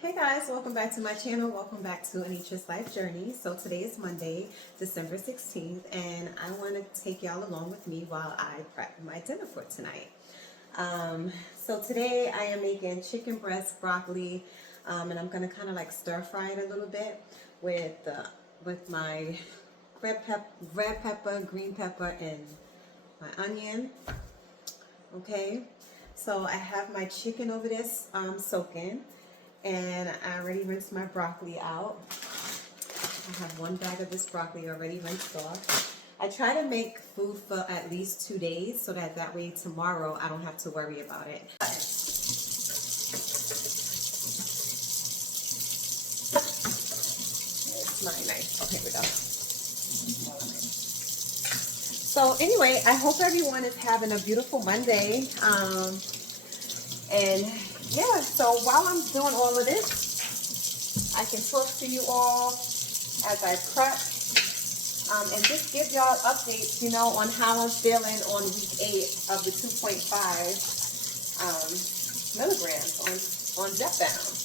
Hey guys, welcome back to my channel. Welcome back to Anitra's Life Journey. So today is Monday, December 16th, and I want to take y'all along with me while I prep my dinner for tonight. So today I am making chicken breast, broccoli, and I'm going to kind of like stir fry it a little bit with my red pepper, green pepper, and my onion. Okay, so I have my chicken over there soaking. And I already rinsed my broccoli out. I have one bag of this broccoli already rinsed off. I try to make food for at least 2 days so that way tomorrow I don't have to worry about it. It's my knife. Okay, here we go. So anyway, I hope everyone is having a beautiful Monday. And yeah, so while I'm doing all of this, I can talk to you all as I prep and just give y'all updates, on how I'm feeling on week 8 of the 2.5 milligrams on Zepbound.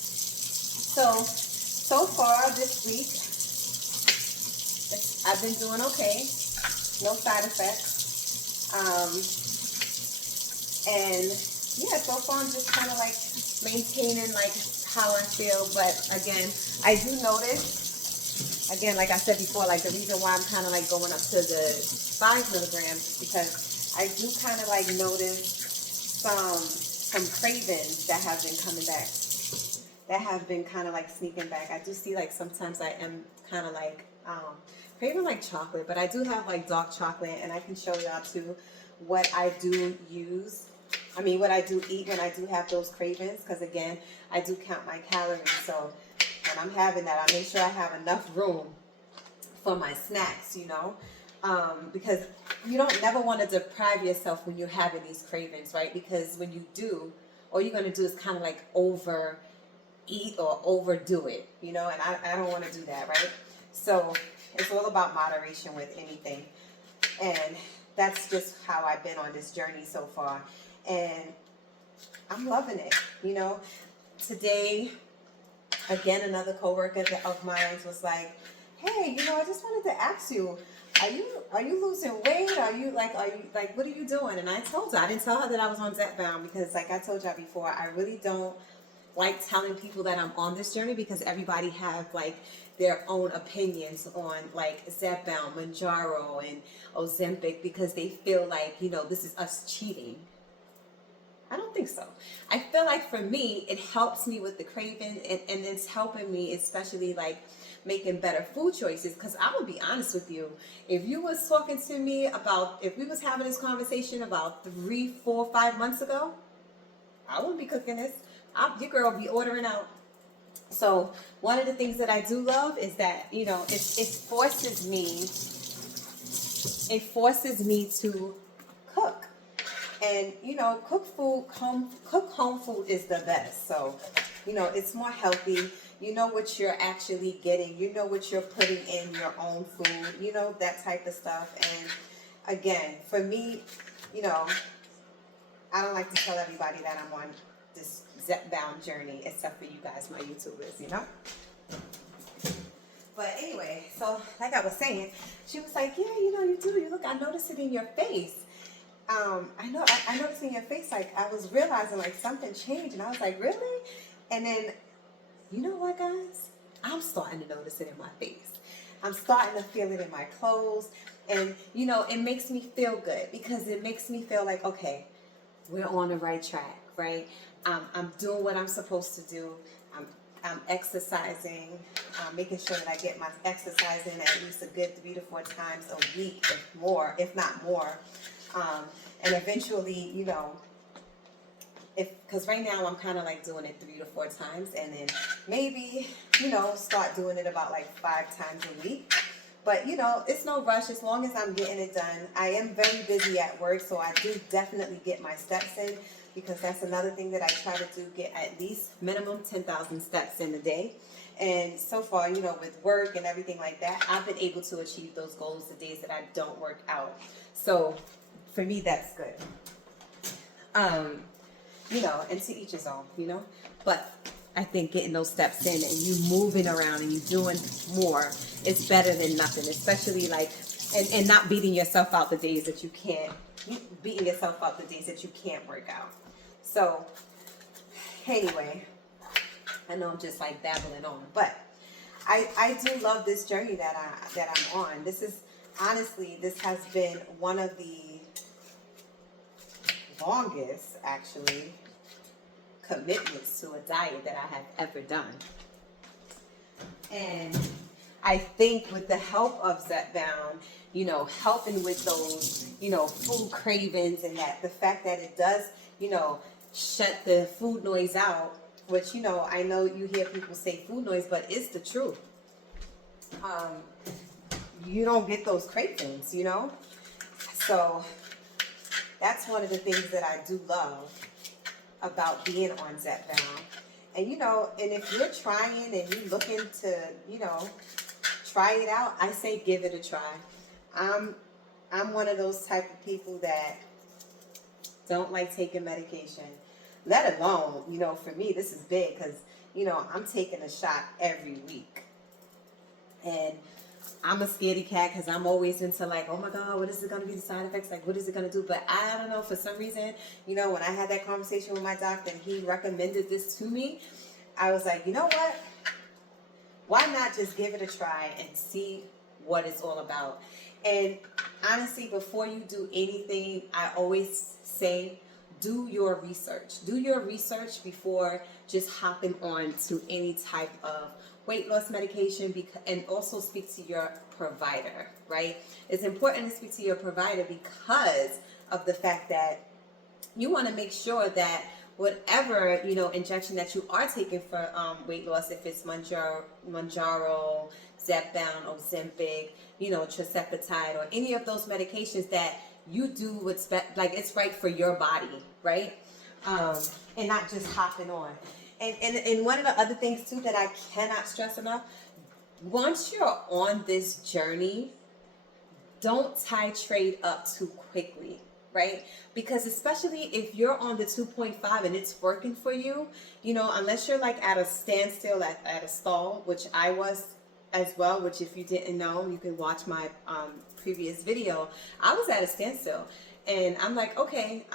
So far this week, I've been doing okay, no side effects, and yeah, so far I'm just kind of like maintaining like how I feel. But again, I do notice, again, like I said before, like the reason why I'm kind of like going up to the 5 milligrams is because I do kind of like notice some cravings that have been coming back, that have been kind of like sneaking back. I do see like sometimes I am kind of like craving like chocolate, but I do have like dark chocolate, and I can show y'all too what I do use. What I do eat when I do have those cravings, because again, I do count my calories. So when I'm having that, I make sure I have enough room for my snacks, because you don't never want to deprive yourself when you're having these cravings, right? Because when you do, all you're going to do is kind of like overeat or overdo it, and I don't want to do that, right? So it's all about moderation with anything. And that's just how I've been on this journey so far. And I'm loving it, Today, again, another coworker of mine was like, hey, I just wanted to ask you, are you losing weight? Are you like, what are you doing? And I told her, I didn't tell her that I was on Zepbound, because like I told y'all before, I really don't like telling people that I'm on this journey, because everybody have like their own opinions on like Zepbound, Manjaro, and Ozempic, because they feel like, this is us cheating. I don't think so. I feel like for me, it helps me with the craving, and it's helping me, especially like making better food choices. Because I will be honest with you, if you was talking to me if we was having this conversation about 3, 4, 5 months ago, I wouldn't be cooking this. Your girl would be ordering out. So one of the things that I do love is that, it forces me to cook. And, cook home food is the best. So, it's more healthy. You know what you're actually getting. You know what you're putting in your own food. That type of stuff. And again, for me, I don't like to tell everybody that I'm on this Zepbound journey, except for you guys, my YouTubers, But anyway, so like I was saying, she was like, yeah, you do. You look, I noticed it in your face. I noticed in your face, like, I was realizing, like, something changed, and I was like, really? And then, you know what, guys? I'm starting to notice it in my face. I'm starting to feel it in my clothes, and, it makes me feel good, because it makes me feel like, okay, we're on the right track, right? I'm doing what I'm supposed to do. I'm exercising, making sure that I get my exercise in at least a good 3 to 4 times a week, if not more. And eventually, because right now I'm kind of like doing it 3 to 4 times, and then maybe, start doing it about like 5 times a week. But, it's no rush as long as I'm getting it done. I am very busy at work, so I do definitely get my steps in, because that's another thing that I try to do, get at least minimum 10,000 steps in a day. And so far, with work and everything like that, I've been able to achieve those goals the days that I don't work out. So for me, that's good. And to each his own, But I think getting those steps in and you moving around and you doing more is better than nothing, especially like, and not beating yourself out the days that you can't, beating yourself out the days that you can't work out. So anyway, I know I'm just like babbling on, but I do love this journey that I'm on. This is, honestly, this has been one of the longest, actually, commitments to a diet that I have ever done. And I think with the help of Zepbound, you know, helping with those, you know, food cravings, and that the fact that it does, you know, shut the food noise out, which, you know, I know you hear people say food noise, but it's the truth. You don't get those cravings, you know? So that's one of the things that I do love about being on Zepbound. And, you know, and if you're trying and you're looking to, you know, try it out, I say give it a try. I'm one of those type of people that don't like taking medication, let alone, you know, for me, this is big because, you know, I'm taking a shot every week. And I'm a scaredy cat because I'm always into like, oh my God, what is it going to be the side effects? Like, what is it going to do? But I don't know, for some reason, you know, when I had that conversation with my doctor and he recommended this to me, I was like, you know what? Why not just give it a try and see what it's all about? And honestly, before you do anything, I always say, do your research. Do your research before just hopping on to any type of weight loss medication, and also speak to your provider, right? It's important to speak to your provider because of the fact that you want to make sure that whatever, you know, injection that you are taking for weight loss, if it's Mounjaro, Zepbound, Ozempic, you know, Tirzepitide, or any of those medications, that you do what's like it's right for your body, right? And not just hopping on. And one of the other things too that I cannot stress enough, once you're on this journey, don't titrate up too quickly, right? Because especially if you're on the 2.5 and it's working for you, you know, unless you're like at a standstill, at a stall, which I was as well, which if you didn't know, you can watch my previous video. I was at a standstill and I'm like, okay,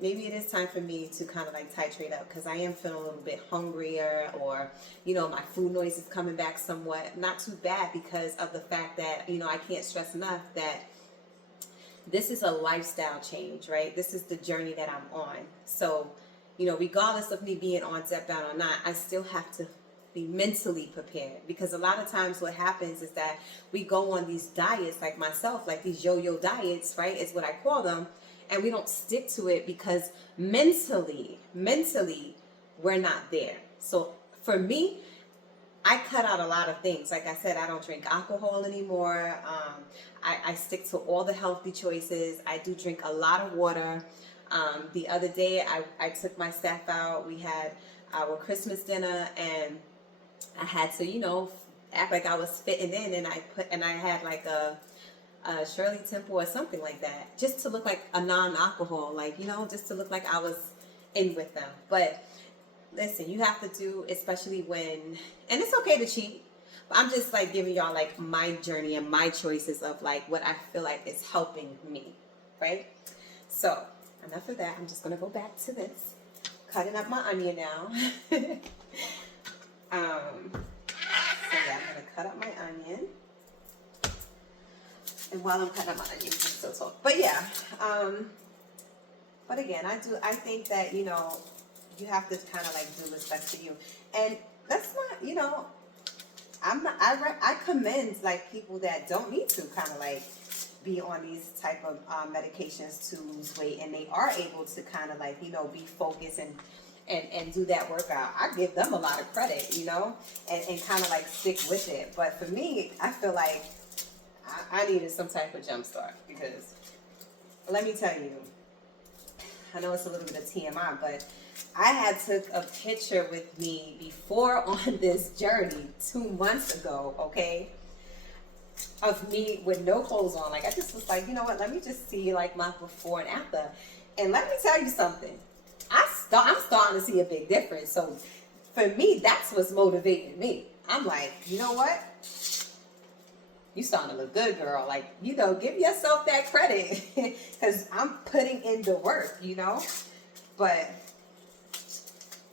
maybe it is time for me to kind of like titrate up because I am feeling a little bit hungrier, or, you know, my food noise is coming back somewhat. Not too bad because of the fact that, you know, I can't stress enough that this is a lifestyle change, right? This is the journey that I'm on. So, you know, regardless of me being on Zepbound or not, I still have to be mentally prepared, because a lot of times what happens is that we go on these diets, like myself, like these yo-yo diets, right, is what I call them, and we don't stick to it because mentally we're not there. So for me, I cut out a lot of things. Like I said, I don't drink alcohol anymore. I stick to all the healthy choices. I do drink a lot of water. The other day I took my staff out. We had our Christmas dinner and I had to, you know, act like I was fitting in, and I had like a Shirley Temple or something like that, just to look like a non-alcohol, like, you know, just to look like I was in with them. But listen, you have to do, especially when, and it's okay to cheat, but I'm just like giving y'all like my journey and my choices of like what I feel like is helping me, right? So enough of that. I'm just gonna go back to this, cutting up my onion now. So yeah, I'm gonna cut up my onion. And while I'm cutting up my onion, I'm still talking. But yeah, but again, I think that, you know, you have to kind of like do what's best for you. And that's not, you know, I commend like people that don't need to kind of like be on these type of medications to lose weight, and they are able to kind of like, you know, be focused and do that workout. I give them a lot of credit, you know, and kind of like stick with it. But for me, I feel like I needed some type of jump start, because let me tell you, I know it's a little bit of TMI, but I had took a picture with me before on this journey 2 months ago, okay, of me with no clothes on. Like, I just was like, you know what, let me just see like my before and after. And let me tell you something, I'm starting to see a big difference. So for me, that's what's motivating me. I'm like, you know what? You starting to look good, girl. Like, you know, give yourself that credit because I'm putting in the work, you know. But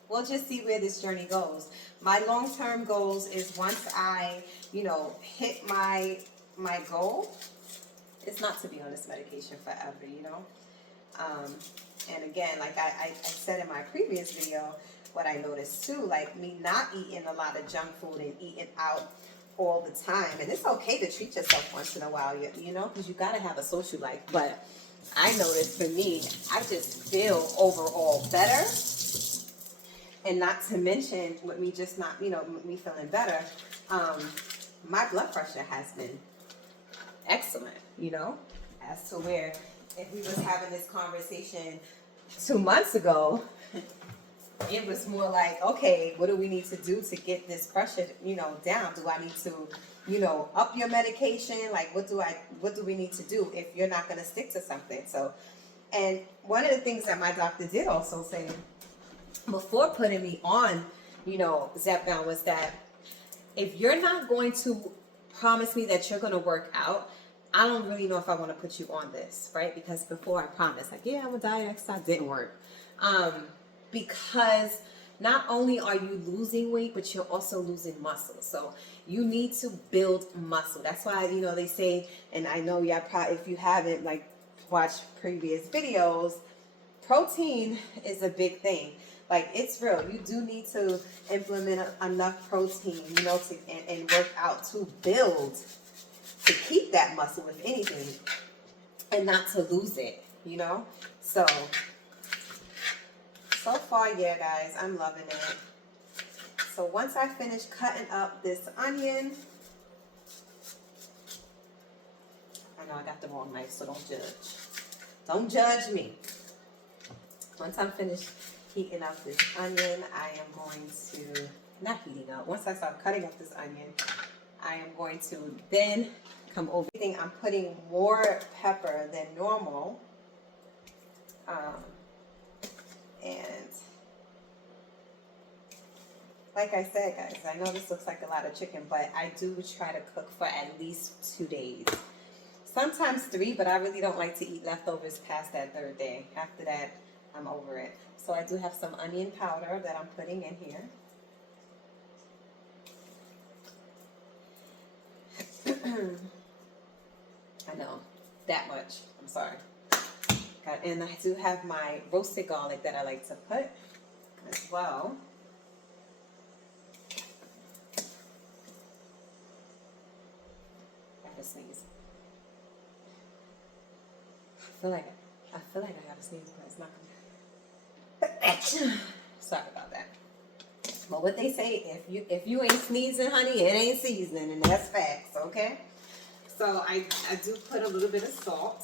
we'll just see where this journey goes. My long-term goals is once I, you know, hit my goal, it's not to be on this medication forever, you know. And again, like I said in my previous video, what I noticed too, like me not eating a lot of junk food and eating out all the time. And it's okay to treat yourself once in a while, you know, because you got to have a social life. But I noticed for me, I just feel overall better. And not to mention, with me just not, you know, me feeling better, my blood pressure has been excellent, you know, as to where if we was having this conversation 2 months ago, it was more like, okay, what do we need to do to get this pressure, you know, down? Do I need to, you know, up your medication? Like, what do we need to do if you're not going to stick to something? So, and one of the things that my doctor did also say before putting me on, you know, Zepbound was that if you're not going to promise me that you're going to work out, I don't really know if I want to put you on this, right? Because before I promised, like, yeah, I'm a diet exercise, didn't work. Because not only are you losing weight, but you're also losing muscle. So you need to build muscle. That's why, you know, they say, and I know y'all probably, if you haven't like watched previous videos, protein is a big thing. Like, it's real. You do need to implement enough protein, you know, to and work out to build, to keep that muscle, if anything, and not to lose it, you know? So far, yeah, guys, I'm loving it. So once I finish cutting up this onion, I know I got the wrong knife, so don't judge. Don't judge me. Once I'm finished heating up this onion, I am going to, not heating up, once I start cutting up this onion, I am going to then come over. I'm putting more pepper than normal. And like I said, guys, I know this looks like a lot of chicken, but I do try to cook for at least 2 days. Sometimes 3, but I really don't like to eat leftovers past that 3rd day. After that, I'm over it. So I do have some onion powder that I'm putting in here. I know, that much. I'm sorry. And I do have my roasted garlic that I like to put as well. I gotta sneeze. I feel like I gotta sneeze, but it's not coming. Sorry about that. But what they say, if you ain't sneezing, honey, it ain't seasoning, and that's facts, okay? So I do put a little bit of salt.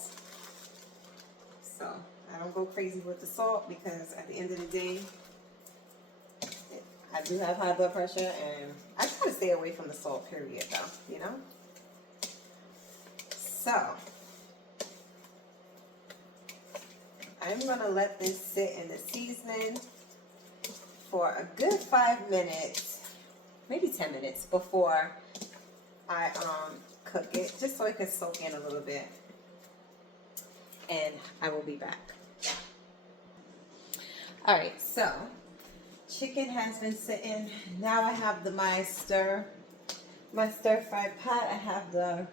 So I don't go crazy with the salt because at the end of the day, I do have high blood pressure, and I try to stay away from the salt, period, though, you know? So I'm gonna let this sit in the seasoning for a good 5 minutes, maybe 10 minutes before I cook it, just so it can soak in a little bit. And I will be back. All right, so chicken has been sitting. Now I have my stir fry pot. I have the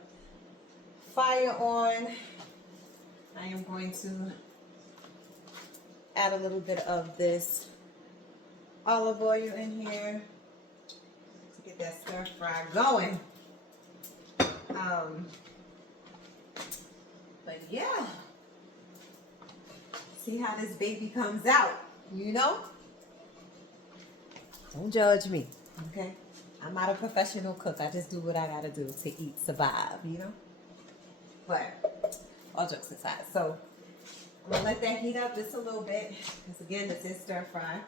fire on. I am going to add a little bit of this olive oil in here to get that stir fry going. But yeah, see how this baby comes out, you know? Don't judge me, okay? I'm not a professional cook. I just do what I gotta do to eat, survive, you know? But all jokes aside, so I'm gonna let that heat up just a little bit, because again, this is stir fry.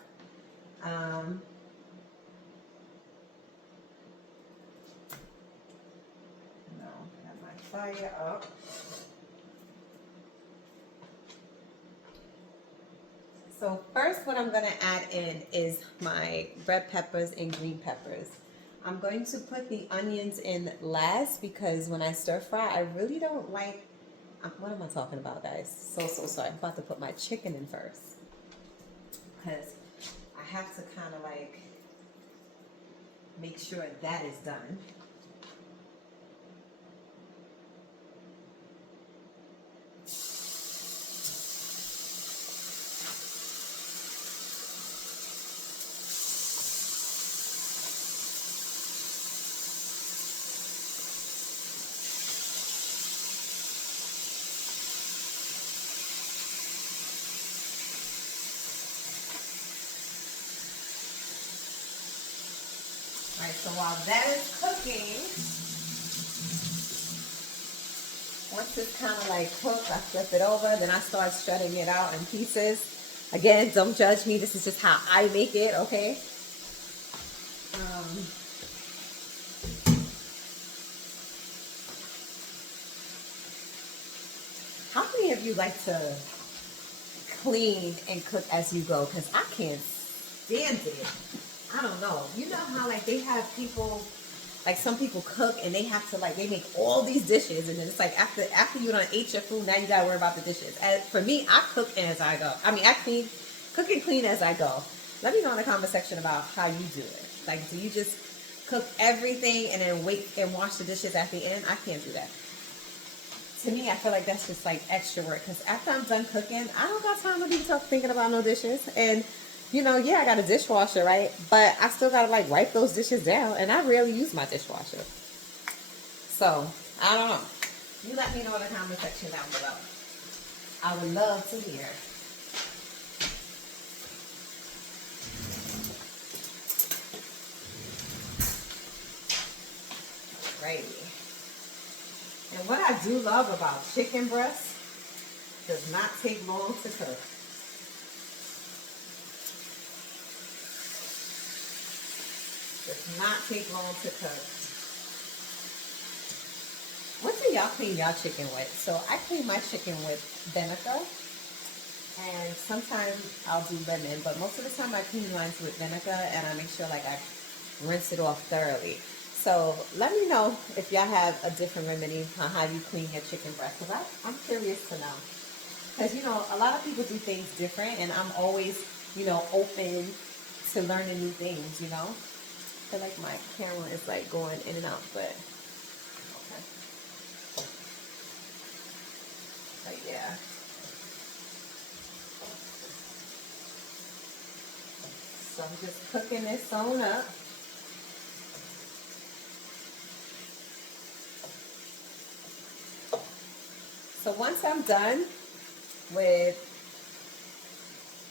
Fire up. So first what I'm gonna add in is my red peppers and green peppers. I'm going to put the onions in last because when I stir fry, I really don't like, what am I talking about, guys? So sorry. I'm about to put my chicken in first because I have to kind of like make sure that is done. All right, so while that is cooking, once it's kind of like cooked, I flip it over, then I start shredding it out in pieces. Again, don't judge me. This is just how I make it, okay? How many of you like to clean and cook as you go? Because I can't stand it. I don't know. You know how like they have people, like some people cook and they have to like, they make all these dishes and then it's like after you done ate your food, now you gotta worry about the dishes. As for me, I cook as I go. I mean, I cook and clean as I go. Let me know in the comment section about how you do it. Like, do you just cook everything and then wait and wash the dishes at the end? I can't do that. To me, I feel like that's just like extra work because after I'm done cooking, I don't got time to be thinking about no dishes. And you know, yeah, I got a dishwasher, right? But I still gotta like wipe those dishes down, and I rarely use my dishwasher. So I don't know. You let me know in the comment section down below. I would love to hear. Righty. And what I do love about chicken breast, does not take long to cook. Does not take long to cook. What do y'all clean y'all chicken with? So I clean my chicken with vinegar, and sometimes I'll do lemon, but most of the time I clean mine with vinegar, and I make sure like I rinse it off thoroughly. So let me know if y'all have a different remedy on how you clean your chicken breast, because I'm curious to know. Because, you know, a lot of people do things different, and I'm always, you know, open to learning new things, you know. I feel like my camera is like going in and out, but okay. But yeah. So I'm just cooking this on up. So once I'm done with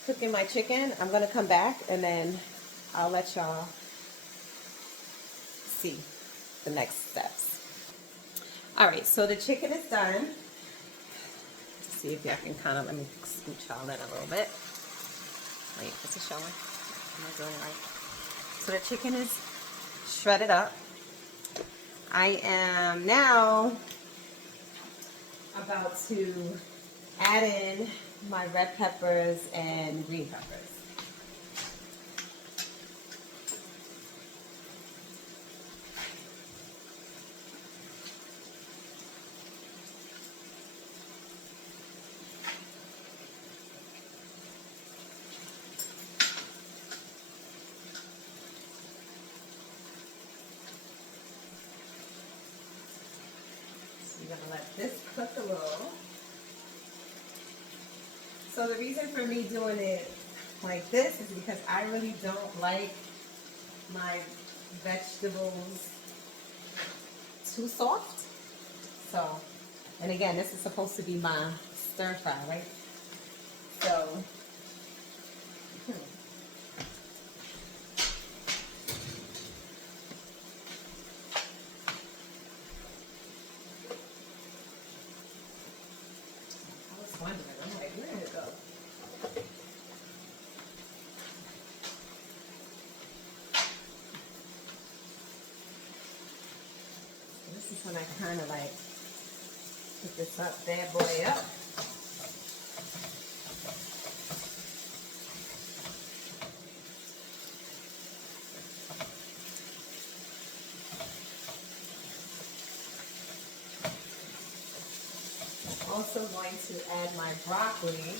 cooking my chicken, I'm going to come back and then I'll let y'all see the next steps. All right, so the chicken is done. Let's see if y'all can kind of, let me scooch y'all in a little bit. Wait, is it showing? Am I doing it right? So the chicken is shredded up. I am now about to add in my red peppers and green peppers. So you're gonna let this cook a little. So the reason for me doing it like this is because I really don't like my vegetables too soft. So, and again, this is supposed to be my stir fry, right? So, I was wondering, I'm like, where did it go? This is when I kind of like put this bad boy up. also going to add my broccoli.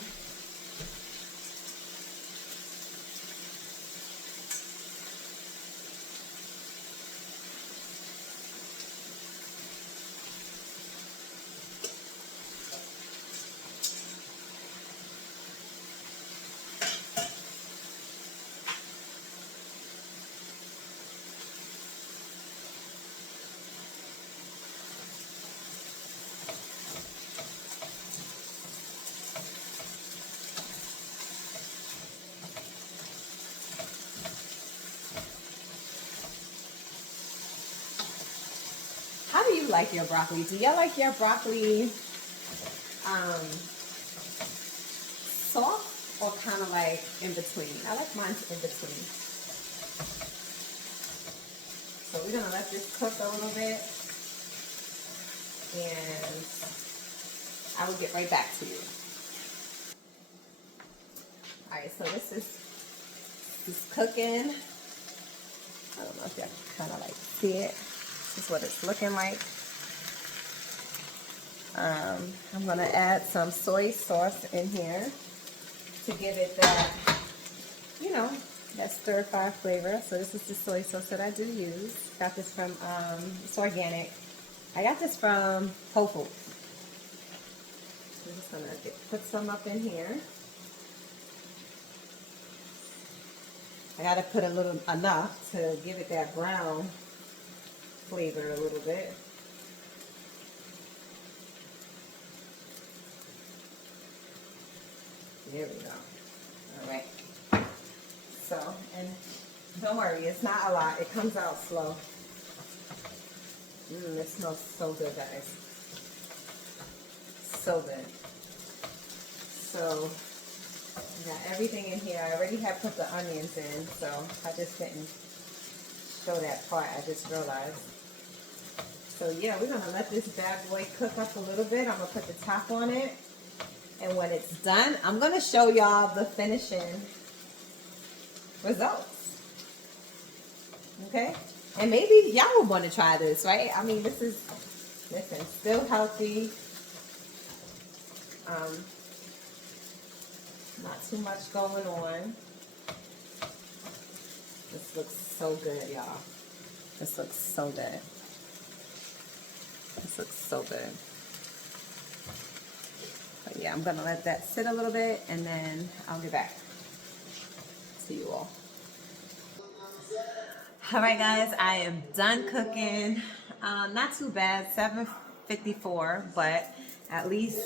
How do you like your broccoli? Do y'all like your broccoli soft or kind of like in between? I like mine in between. So we're gonna let this cook a little bit, and I will get right back to you. All right, so this is cooking. I don't know if y'all can kind of like see it. This is what it's looking like. I'm gonna add some soy sauce in here to give it that, you know, that stir-fry flavor. So this is the soy sauce that I do use. Got this from, it's organic. I got this from Whole Foods. I'm just gonna put some up in here. I gotta put a little, enough to give it that brown flavor a little bit. There we go. All right. So, and don't worry, it's not a lot. It comes out slow. It smells so good, guys. So good. So, I got everything in here. I already have put the onions in, so I just didn't show that part. I just realized. So yeah, we're gonna let this bad boy cook up a little bit. I'm gonna put the top on it. And when it's done, I'm gonna show y'all the finishing results. Okay? And maybe y'all would want to try this, right? I mean, this is, listen, still healthy. Not too much going on. This looks so good, y'all. This looks so good. This looks so good. But yeah, I'm gonna let that sit a little bit and then I'll get back to you all. All right, guys, I am done cooking. Not too bad, 7:54, but at least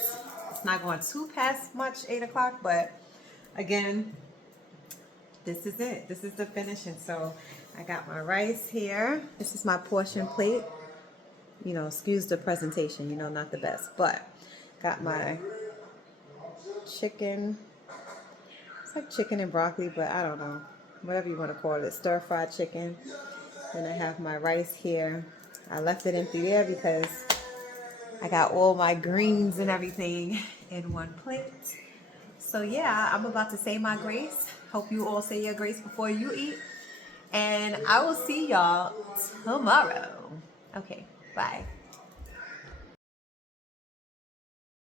it's not going too past much 8 o'clock. But again, this is it. This is the finishing. So I got my rice here. This is my portion plate. You know, excuse the presentation, you know, not the best, but got my chicken. It's like chicken and broccoli, but I don't know, whatever you want to call it, stir-fried chicken. And I have my rice here. I left it empty there because I got all my greens and everything in one plate. So yeah, I'm about to say my grace. Hope you all say your grace before you eat. And I will see y'all tomorrow. Okay, bye.